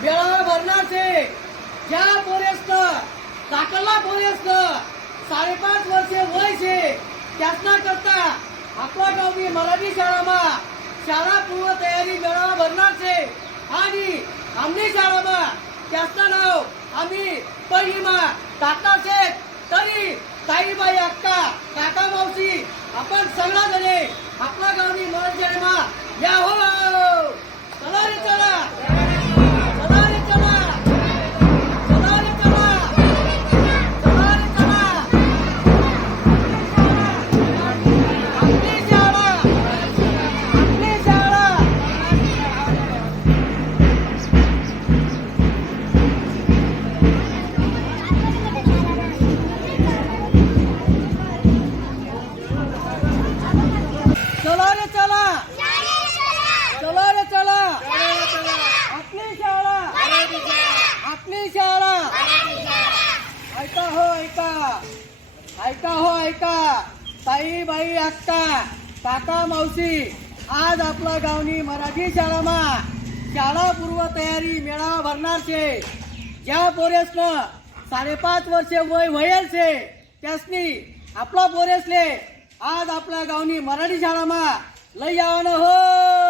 वेळावर भरणारचे ज्या पोरेस्त दाखलला पोरेस्त साडेपाच वर्षे वय छे करता करता अक्वागावनी मराठी शाळामा शाळा पूर्व तयारी मेळावा भरणार छे आणि आम्ही शाळामा त्यासना नाव आम्ही पहिलीमा टाकणार शेत तरी ताईबाई अक्का काका मावशी आपण सगळा जणे आपला गावनी मराठी शाळेमा या हो. चला रे चला. ऐका हो ऐका. ताई बाई अक्का काका मावशी आज आपला गावनी मराठी शाळामा शाळा पूर्व तयारी मेळावा भरणार छे ज्या पोरेसनं साडेपाच वर्षे वय व्हायल छे त्यासनी आपला पोरेसले आज आपल्या गावनी मराठी शाळामा लई यावानं हो.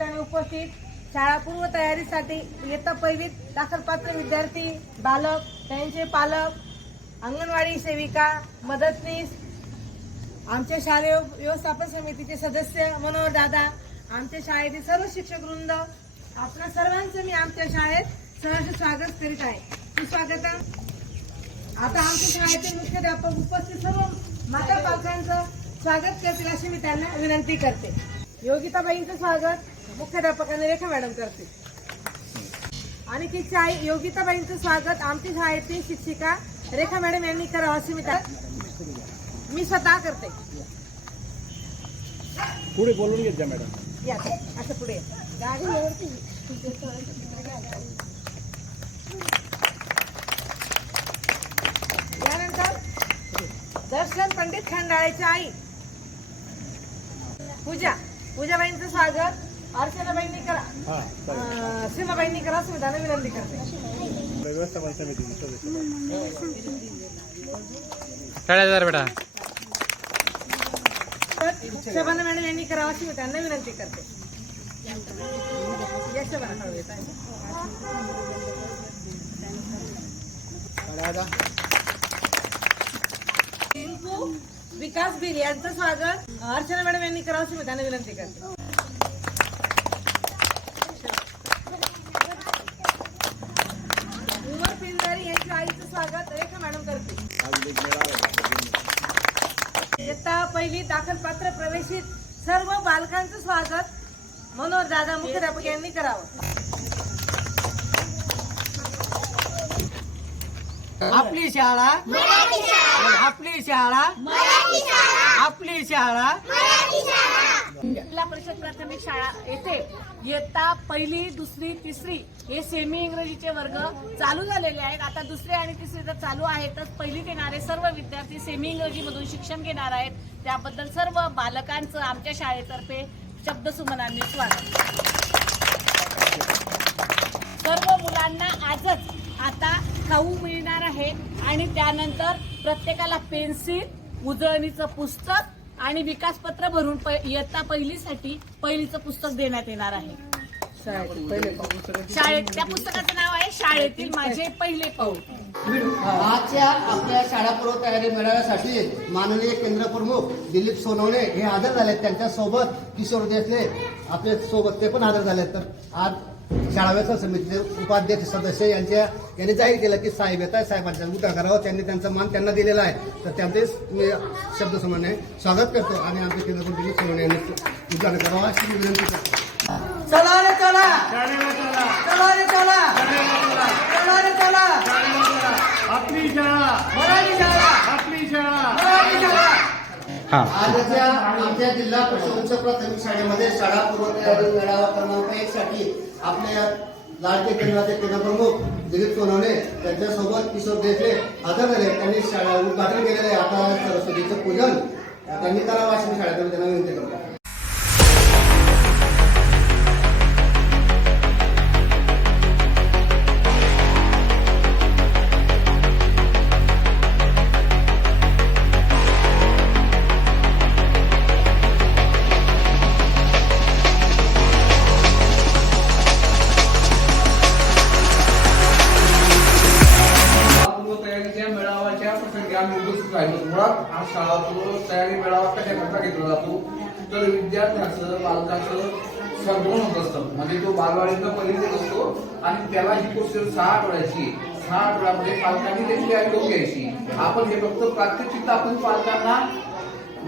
निमित्ताने उपस्थित शाळापूर्व तयारीसाठी इयत्ता पहिलीत दाखलपात्र विद्यार्थी बालक त्यांचे पालक अंगणवाडी सेविका मदतनीस आमच्या शालेय व्यवस्थापन समितीचे सदस्य मनोहर दादा आमच्या शाळेतील सर्व शिक्षक वृंद आपल्या सर्वांचं मी आमच्या शाळेत सहर्ष स्वागत करीत आहे. सुस्वागतम. आता आमच्या शाळेतील मुख्याध्यापक उपस्थित सर्व माता पालकांचं स्वागत करतील अशी मी त्यांना विनंती करते. योगिताबाईंचं स्वागत. मुख्याध्यापकांना रेखा मॅडम करते. आणि तिची आई योगिताबाईंचं स्वागत. आमच्या शाळेतील शिक्षिका. रेखा मॅडम यांनी करावं अशी मी मी स्वतः करते. पुढे बोलून घेत मॅडम. या असं पुढे यानंतर दर्शन पंडित खंडाळेची आई. पूजा. पूजाबाईंचं स्वागत. अर्चनाबाईंनी करा. हा चालेल. अं, सीमाबाईंनी करा सुविधाने विनंती करते. व्यवस्थापन बेटा. शबाना मॅडम यांनी करावं अशी मी त्यांना विनंती करते. विकास बिल यांचं स्वागत. अर्चना मॅडम यांनी करावं अशी मी त्यांना विनंती करते उमर पिंजारी यांच्या आईचं स्वागत रेखा मॅडम करते इयत्ता पहिली दाखल पात्र प्रवेशित सर्व बालकांचं स्वागत. मनोहर दादा मुख्याध्यापक यांनी करावं. आपली शाळा. आपली शाळा. आपली शाळा. जिल्हा परिषद प्राथमिक शाळा येथे इयत्ता पहिली दुसरी तिसरी हे सेमी इंग्रजीचे वर्ग चालू झालेले आहेत. आता दुसरे आणि तिसरे तर चालू आहेतच पहिली घेणारे सर्व विद्यार्थी सेमी इंग्रजीमधून शिक्षण घेणार आहेत. त्याबद्दल सर्व बालकांचं आमच्या शाळेतर्फे शब्दसुमनांनी स्वागत. सर्व मुलांना आजच आता खाऊ मिळणार आहे आणि त्यानंतर प्रत्येकाला पेन्सिल उजळणीचं पुस्तक आणि विकासपत्र भरून इयत्ता पहिलीसाठी पहिलीचं पुस्तक देण्यात येणार आहे. शाळेत त्या पुस्तकाचं नाव आहे शाळेतील माझे पहिले पाऊल. आजच्या आपल्या शाळापूर्व तयारी मेळाव्यासाठी माननीय केंद्र प्रमुख दिलीप सोनवणे हे हजर झालेत. त्यांच्यासोबत किशोर देसले आपल्यासोबत ते पण हजर झालेत. तर आज शाळा व्यवस्था समितीचे उपाध्यक्ष सदस्य यांच्या यांनी जाहीर केलं की साहेब येत आहे साहेबांचा उद्या करावं त्यांनी त्यांचा मान त्यांना दिलेला आहे. तर त्यांचे मी शब्द समन्वय स्वागत करतो आणि आमचे केंद्र यांनी उद्घाटन करावं अशी मी विनंती करतो. चला रे चला. चला. रे चला. चला. रे चला. आपली शाळा. मराठी शाळा. आपली शाळा. मराठी शाळा. हा. आजच्या आमच्या जिल्हा परिषद उच्च प्राथमिक शाळेमध्ये शाळा पूर्व मेळावा क्रमांक एक साठी आपल्या लाडके केंद्राचे केंद्रप्रमुख दिलीप सोनवणे त्यांच्यासोबत किशोर देशले हजर झाले त्यांनी शाळा उद्घाटन केलेलं आहे. आता सरस्वतीचं पूजन त्यांनी करावं अशी शाळेकडे त्यांना विनंती करतो. विद्यार्थ्याचं बालकाचं संक्रमण होत असतं. म्हणजे तो बालवाडीचा पहिली असतो आणि त्याला ही प्रोसेस सहा आठवड्याची सहा आठवड्यामध्ये पालकांनी त्याची ऐकून घ्यायची. आपण हे फक्त प्रात्यक्षिक आपण पालकांना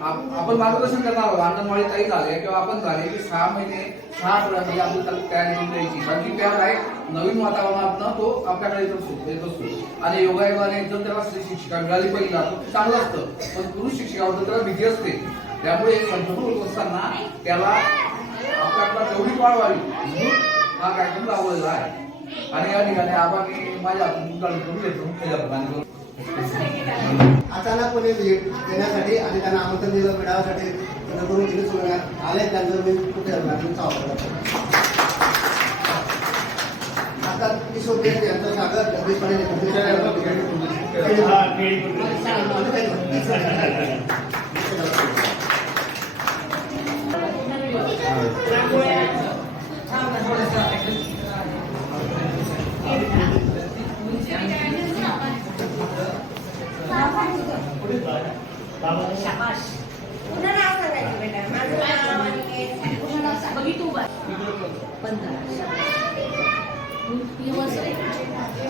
आपण मार्गदर्शन करणार आहोत. अंगणवाडी काही झाले किंवा आपण झाले की सहा महिने सहा आठवड्यामध्ये आपण त्याला तयार करून द्यायची कारण की त्या काय नवीन वातावरणात तो आपल्याकडे येत असतो येत असतो. आणि योगायोगाने एकदम त्याला स्त्री शिक्षिका मिळाली पहिला चांगलं असतं. पण पुरुष शिक्षिकाबद्दल त्याला भीती असते. त्यामुळे होत असताना त्याला आपल्याकडे तेवढी वाढ व्हावी म्हणून हा कार्यक्रम राबवलेला आहे. आणि या ठिकाणी आपण माझ्या करून घेतो. अचानकपणे भेट देण्यासाठी आणि त्यांना आमंत्रण दिलं मेळाव्यासाठी केंद्र प्रमुख दिलीप सोनवणे आले त्यांचं मी कुठे आता किशोर यांचं स्वागत जगदीश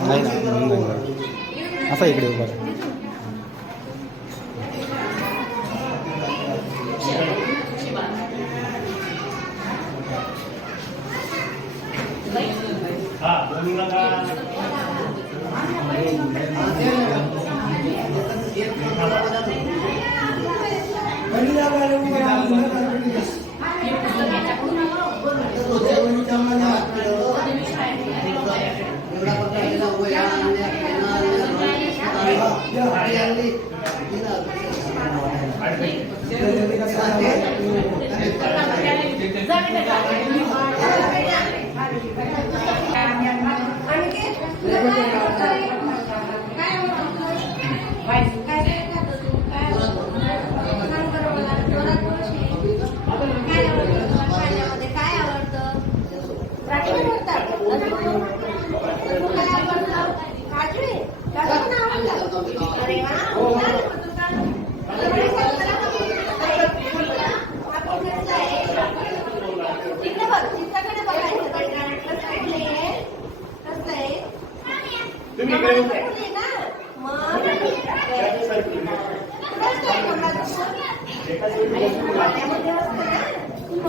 नाही ना म्हणून इकडे उभा हा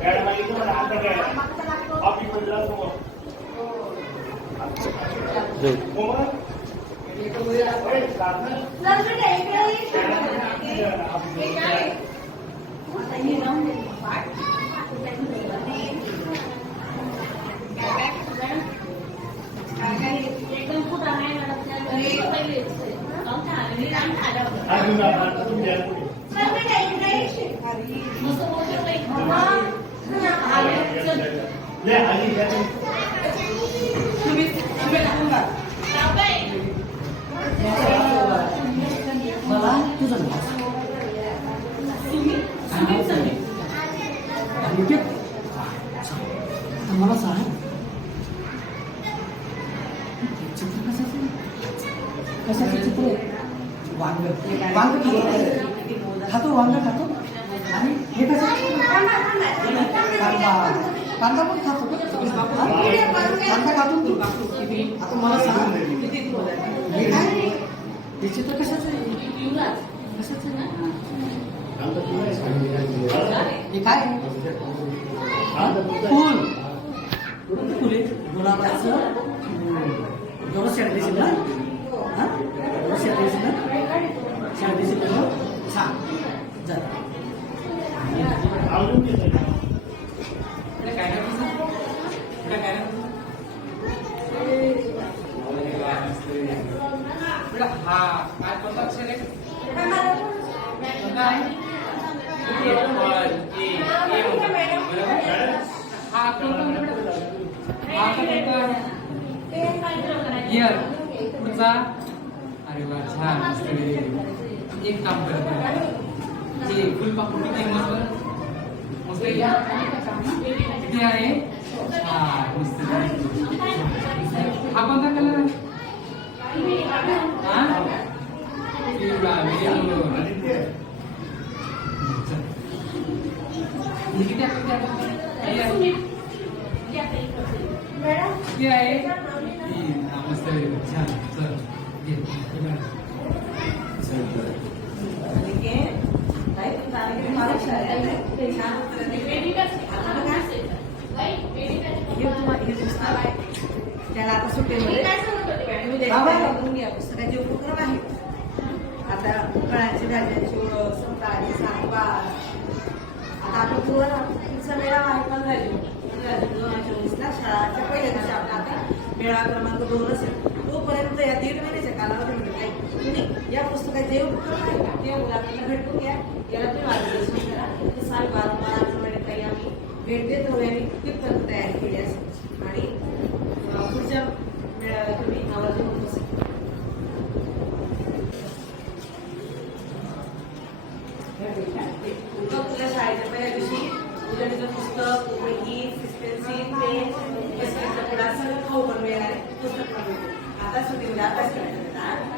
मॅडम आली तुम्हाला आता काय ऑफिसमध्ये जा समोर एकदम कुठं नाही खातो वांग खातो आणि हे कसं कांदा कांदा पण खातो का हा? कांदा खातो तू आता मला सांग हे काय? हे चित्र कशाचं आहे कशाचं आहे? हे काय आहे? फुल कोणतं फुल आहे गुलाबाचं जेवढं शेड दिसेल ना हा जेवढं शेड दिसेल ना शेड दिसेल ना छान जा अजून किती? हा काय कोणता अक्षर आहे काय हा कोणता हा कोणता इयर पुढचा अरे वा छान मस्त रे. एक काम कर ते फुलपाखरू किती आहे मस्त मस्त आहे? किती आहे हा मस्त हा कोणता कलर आहे हा पिवळा very good. चल. हे किती त्याला आता सुट्टीमध्ये पुस्तकाचे उपक्रम आहेत आता फळांची ओळख संताची आता आपण पूर्ण मेळावा आहे दोन हजार चोवीसला शाळाच्या पहिल्या दिवशी आपला आता मेळावा क्रमांक दोन असेल तोपर्यंत या दीड महिन्याच्या कालावधीमध्ये काही तुम्ही या पुस्तकाचे जे उपक्रम आहेत ते मुलांना भेटून घ्या याला तुम्ही मार्गदर्शन करा साल वारंवार आठवड्यात काही आम्ही भेट देत राहू आणि कीर्तन तयार केली असेल आणि पुढच्या मेळाव्यात तुम्ही आवर्जून उपस्थित तुला शाळेच्या पहिल्या दिवशी तुझ्या पुस्तक वही पेन्सिल पेन पेन्सिलचा खाऊ पण मिळणार आहे पुस्तक पण मिळते आता सुट्टीमध्ये अभ्यास करायचा